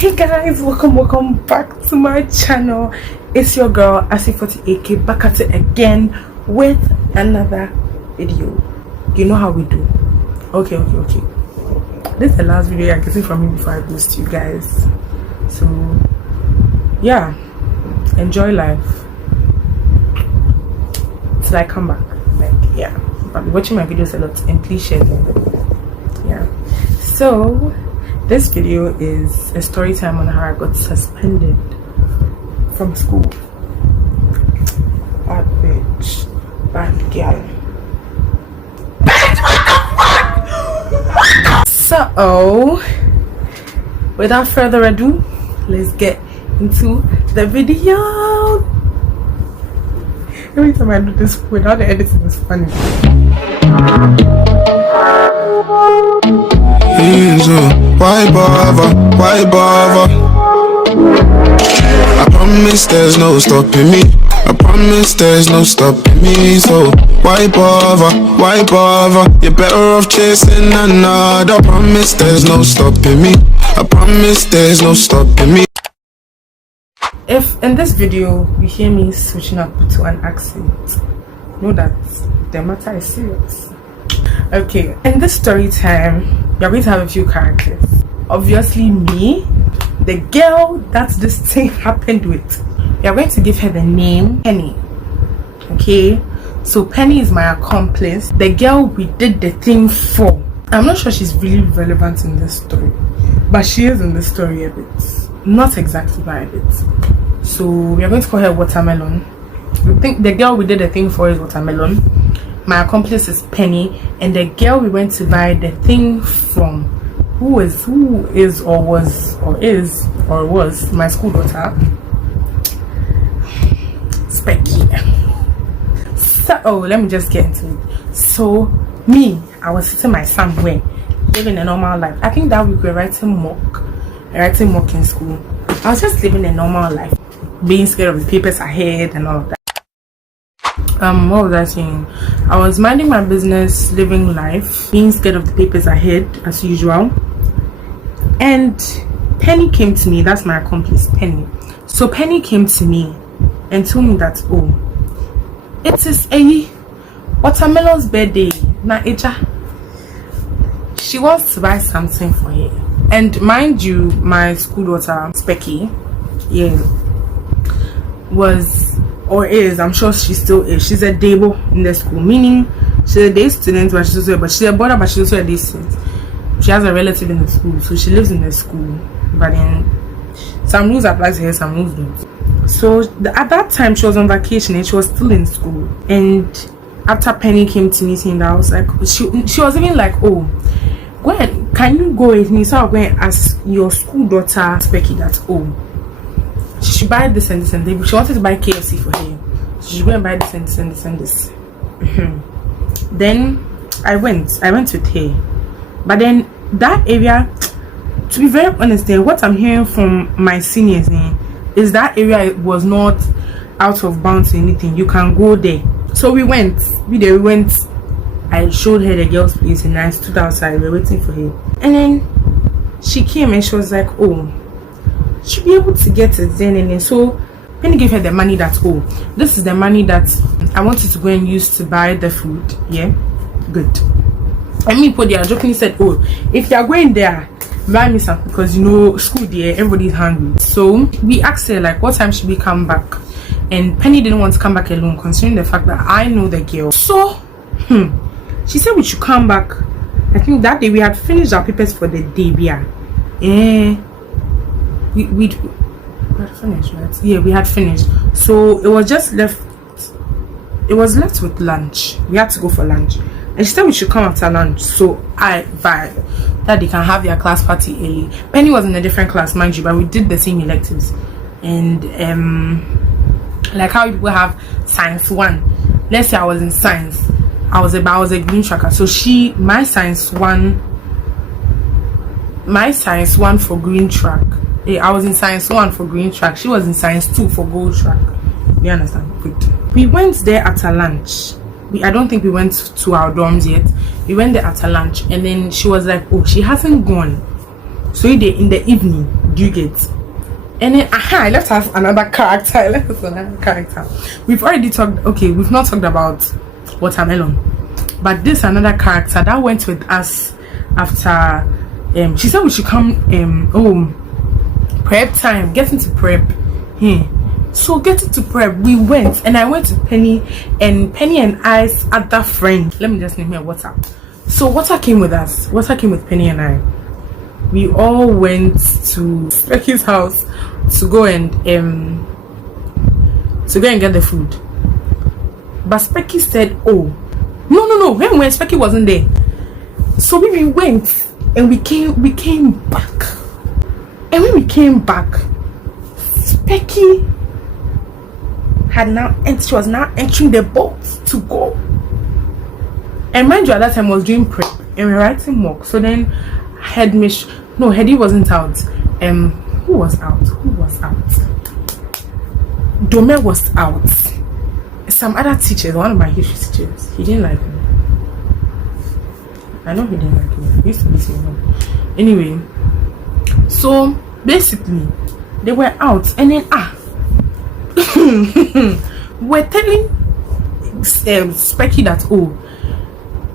Hey guys, welcome back to my channel. It's your girl Asi48K back at it again with another video. You know how we do. Okay. This is the last video you're getting from me before I post you guys. So yeah, enjoy life till I come back. I'll be watching my videos a lot and please share them. Yeah, so this video is a story time on how I got suspended from school. Bad bitch, bad girl. So without further ado, let's get into the video. Every time I do this without the editing, it's funny. Why bother? I promise there's no stopping me. I promise there's no stopping me. So why bother? You're better off chasing another. I promise there's no stopping me. I promise there's no stopping me. If in this video you hear me switching up to an accent, know that the matter is serious. Okay, in this story time, you're going to have a few characters. Obviously me, the girl that this thing happened with. You're going to give her the name Penny. Okay, so Penny is my accomplice, the girl we did the thing for. I'm not sure she's really relevant in this story, but she is in the story a bit. Not exactly by a bit. So we are going to call her Watermelon. We think the girl we did the thing for is Watermelon. My accomplice is Penny, and the girl we went to buy the thing from, who is or was my school daughter, Specky. So let me just get into it. So me, I was sitting my somewhere, living a normal life. I think that week we were writing mock in school. I was just living a normal life, being scared of the papers ahead and all of that. What was I saying? I was minding my business, living life, being scared of the papers ahead as usual. And Penny came to me. That's my accomplice, Penny. So Penny came to me and told me that, oh, it is a Watermelon's birthday. Na Eja. She wants to buy something for her. And mind you, my school daughter, Specky, was or is, I'm sure she still is, she's a debo in the school, meaning she's a day student, but she's a border, but she's also a day student. She has a relative in the school, so she lives in the school, but then some rules apply to her, some rules don't. So at that time she was on vacation and she was still in school. And after Penny came to me saying that, I was like, she was even like, oh, go ahead, can you go with me? So I'm going to ask your school daughter Specky that, oh, she should buy this and this and this. She wanted to buy KFC for her. She should go and buy this and this and this and this. Then I went with her. But then that area, to be very honest, what I'm hearing from my seniors is that area was not out of bounds or anything. You can go there. So we went. I showed her the girl's place and I stood outside. We were waiting for her. And then she came and she was like, oh, she'll be able to get it then and then. So Penny gave her the money that, oh, this is the money that I wanted to go and use to buy the food. Yeah, good. And me put there jokingly said, oh, if you're going there, buy me something, because you know school there, everybody's hungry. So we asked her like, what time should we come back? And Penny didn't want to come back alone, considering the fact that I know the girl. So she said we should come back. I think that day we had finished our papers for the day. We had finished, right? Yeah, we had finished. So it was just left. It was left with lunch. We had to go for lunch, and she said we should come after lunch. So I vowed that they can have their class party early. Penny was in a different class, mind you, but we did the same electives. And like how people have science 1. Let's say I was in science. I was a green tracker. So my science one for green track. I was in science 1 for green track. She was in science 2 for gold track. You understand? Good. We went there after lunch. I don't think we went to our dorms yet. We went there after lunch, and then she was like, oh, she hasn't gone. So in the evening, Do you get? And then I left us another character. We've already talked. Okay, we've not talked about watermelon, but this another character that went with us after. She said we should come. Prep time. Get into prep. So getting to prep, we went, and I went to Penny and I's other friend. Let me just name her Water. So Water came with us. Water came with Penny and I. We all went to Specky's house to go and get the food. But Specky said, "Oh, no. When Specky wasn't there, so we went and we came back. And when we came back, Specky she was now entering the boat to go. And mind you, at that time I was doing prep and we were writing mock. So then Hedy wasn't out. Who was out? Dome was out. Some other teachers, one of my history teachers, he didn't like me. I know he didn't like me. He used to be saying anyway. So basically, they were out, and then we're telling Specky that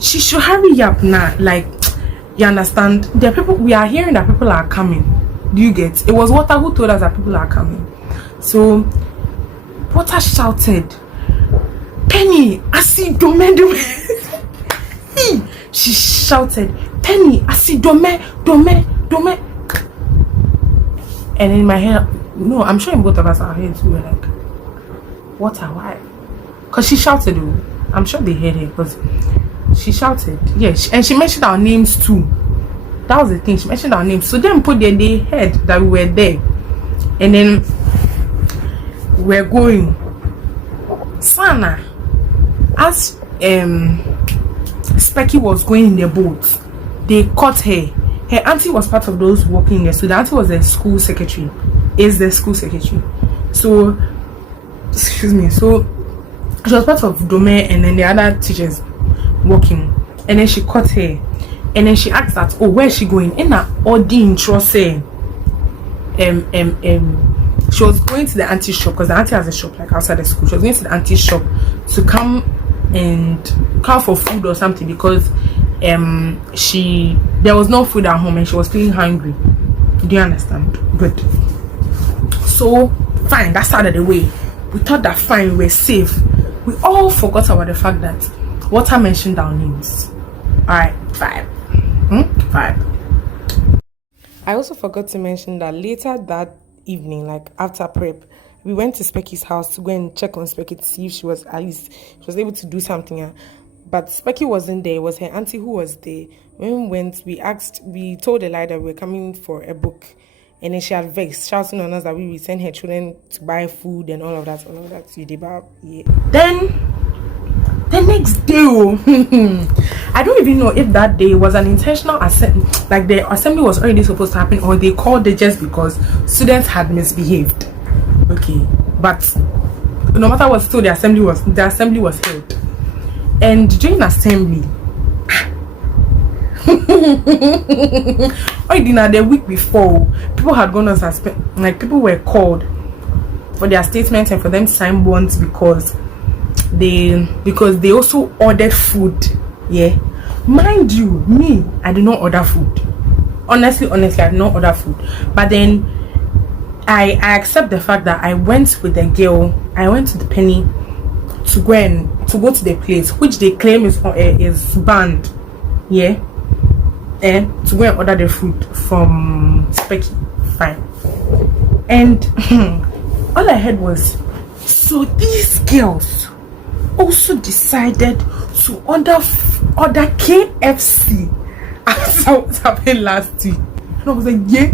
she should hurry up now. Like, you understand? There are people, we are hearing that people are coming. Do you get? It was Water who told us that people are coming. So Water shouted, "Penny, I see Dome." She shouted, "Penny, I see Dome." And in my head, no, I'm sure in both of us our heads we were like, "Water, why?" Because she shouted. I'm sure they heard her because she shouted. Yeah, and she mentioned our names too. That was the thing. She mentioned our names. So then they heard that we were there. And then we're going. Sana, as Specky was going in the boat, they caught her. Her auntie was part of those working there. So the auntie was the school secretary. So, excuse me. So she was part of Dome and then the other teachers working. And then she caught her. And then she asked that, where is she going? In a Odi intro say, she was going to the auntie shop because the auntie has a shop like outside the school. She was going to the auntie shop to come for food or something because there was no food at home and she was feeling hungry. Do you understand? Good. So fine, that's out of the way. We thought that fine, we're safe. We all forgot about the fact that Water mentioned our names. Alright, 5. 5. I also forgot to mention that later that evening, like after prep, we went to Specky's house to go and check on Specky to see if she was able to do something. But Specky wasn't there. It was her auntie who was there. When we went, we told Eli that we were coming for a book. And then she had vexed, shouting on us that we would send her children to buy food and all of that. Yeah. Then the next day, I don't even know if that day was an intentional assembly, like the assembly was already supposed to happen, or they called it just because students had misbehaved. Okay, but no matter what, still the assembly was held. And during assembly, the week before, people had gone on suspend, like people were called for their statements and for them to sign bonds because they also ordered food. Yeah, mind you, me, I did not order food. Honestly, I did not order food. But then I accept the fact that I went with the girl. I went to the Penny to go to the place which they claim is banned. Yeah, and to go and order the food from Specky. Fine. And all I heard was, so these girls also decided to order KFC after what happened last week. And I was like, yeah.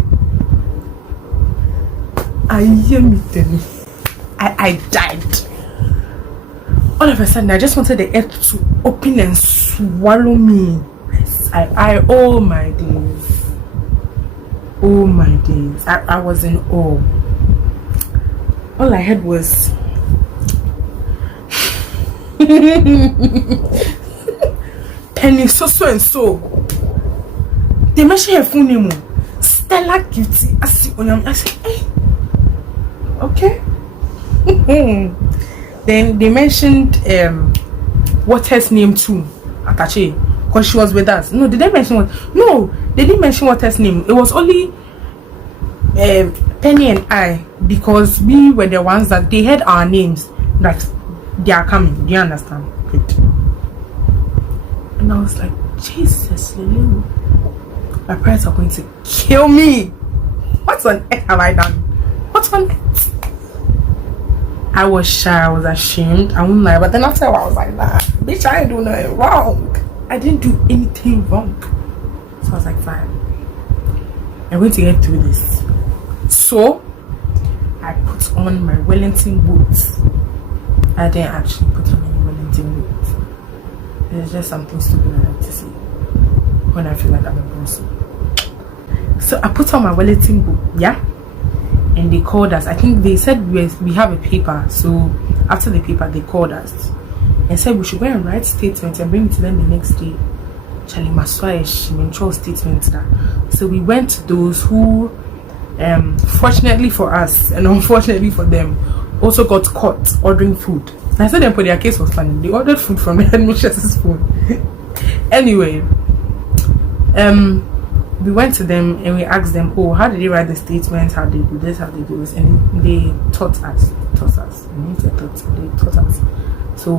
I hear me then. I died. All of a sudden, I just wanted the earth to open and swallow me. Oh my days. I was in awe. All I heard was Penny so and so. They mentioned her full name. Stella Cutie. I said, hey, okay. Then they mentioned what's her name too, Atache, because she was with us. No, did they mention what? No, they didn't mention what her name. It was only Penny and I, because we were the ones that they had our names that they are coming. Do you understand? Good. And I was like, Jesus, Lily, my parents are going to kill me. What on earth have I done? What on earth? I was shy, I was ashamed, I won't lie, but then after a while I was like, nah, bitch, I ain't doing nothing wrong. I didn't do anything wrong. So I was like, fine, I'm going to get through this. So I put on my Wellington boots. I didn't actually put on any Wellington boots. It's just something stupid I like to see when I feel like I'm a boss. So I put on my Wellington boot, yeah? And they called us. I think they said we have a paper. So after the paper, they called us and said we should go and write statements and bring it to them the next day. Charlie Maswaish, control statements. So we went to those who, fortunately for us and unfortunately for them, also got caught ordering food. I said them, but their case was funny. They ordered food from the headmistress's phone. Anyway, we went to them and we asked them, oh, how did they write the statements? How they do this? How they do this? And they taught us. They taught us. So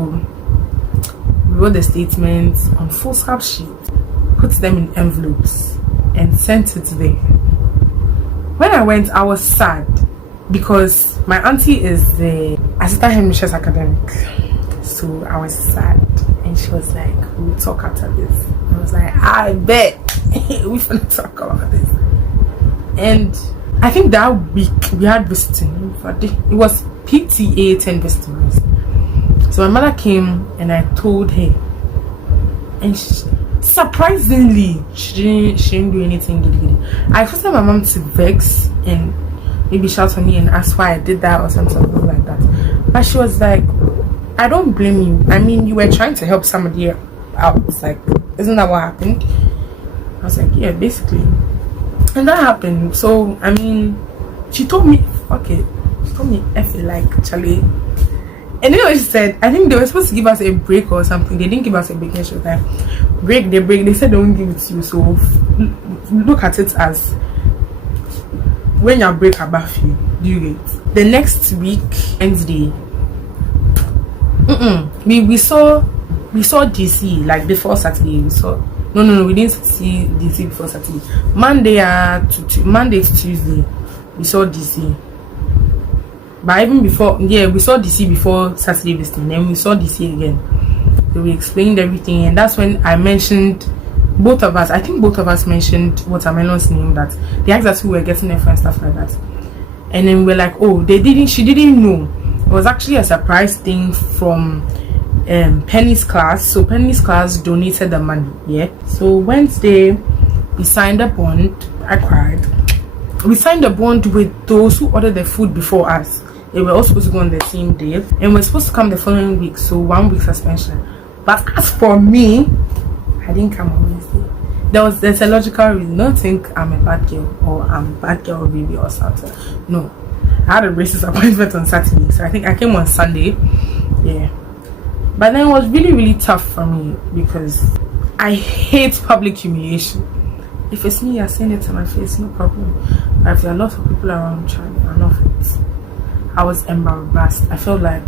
we wrote the statements on foolscap sheet, put them in envelopes, and sent it there. When I went, I was sad because my auntie is the assistant headmistress academic. So I was sad, and she was like, we'll talk after this. I was like, I bet we're gonna talk about this. And I think that week we had visiting. It was PTA 10 visitors. So my mother came and I told her, and surprisingly she didn't do anything. I expected my mom to vex and maybe shout at me and ask why I did that or something like that. But she was like, I don't blame you. I mean, you were trying to help somebody out. It's like, isn't that what happened? I was like, yeah, basically. And that happened. So, I mean, she told me, fuck it. She told me, F it, like, Charlie. And then what she said, I think they were supposed to give us a break or something. They didn't give us a break. She was like, break. They said they won't give it to you. So, look at it as when your break above you. Do you get? The next week, Wednesday, we saw DC like before Saturday. We saw we didn't see DC before Saturday. Monday to Tuesday we saw DC, but even before, we saw DC before Saturday visiting. Then we saw DC again. So we explained everything, and that's when I mentioned both of us. I think both of us mentioned Watermelon's name, that they asked us who were getting there and stuff like that. And then we're like, oh, she didn't know. It was actually a surprise thing from Penny's class. So Penny's class donated the money. Yeah. So Wednesday we signed a bond. I cried. We signed a bond with those who ordered the food before us. They were all supposed to go on the same day, and we're supposed to come the following week. So 1 week suspension. But as for me, I didn't come on Wednesday. There's a logical reason. Don't think I'm a bad girl or I'm a bad girl baby or something. No. I had a racist appointment on Saturday, so I think I came on Sunday. Yeah. But then it was really, really tough for me because I hate public humiliation. If it's me, you're saying it to my face, no problem. But if there are lots of people around trying to enough it, I was embarrassed. I felt like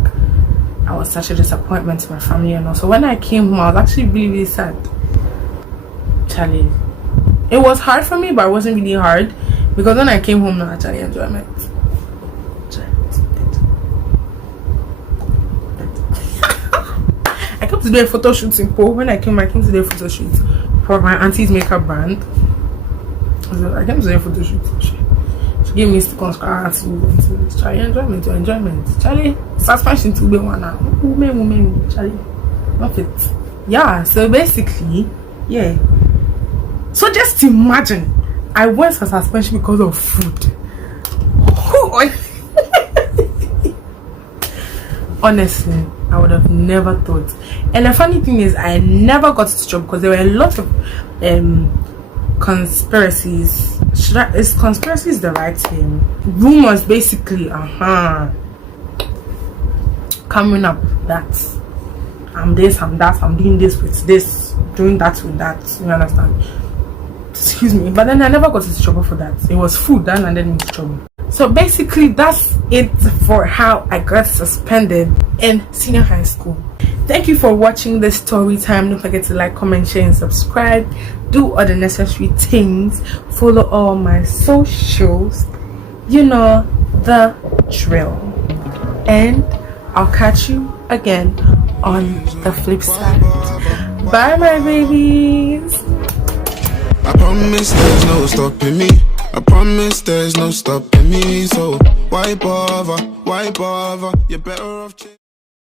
I was such a disappointment to my family, and also when I came home, I was actually really, really sad. Charlie, it was hard for me, but it wasn't really hard because when I came home, I actually enjoyment. I came to do a photo shoot in Poland. When I came to do a photo shoot for my auntie's makeup brand. So I came to do a photo shoot. She gave me stickers. Charlie, enjoyment. Charlie, suspension to be one now. Women, Charlie, not it. Yeah. So basically, yeah. So just imagine, I went for suspension because of food. Honestly, I would have never thought. And the funny thing is, I never got to job because there were a lot of conspiracies. Is conspiracies the right thing? Rumors, basically. Coming up that I'm this, I'm that, I'm doing this with this, doing that with that. You understand? Excuse me. But then I never got into trouble for that. It was food that landed me into trouble. So basically, that's it for how I got suspended in senior high school. Thank you for watching this story time. Don't forget to like, comment, share, and subscribe. Do all the necessary things. Follow all my socials. You know the drill. And I'll catch you again on the flip side. Bye, my babies. I promise there's no stopping me. I promise there's no stopping me. So why bother? Why bother? You're better off.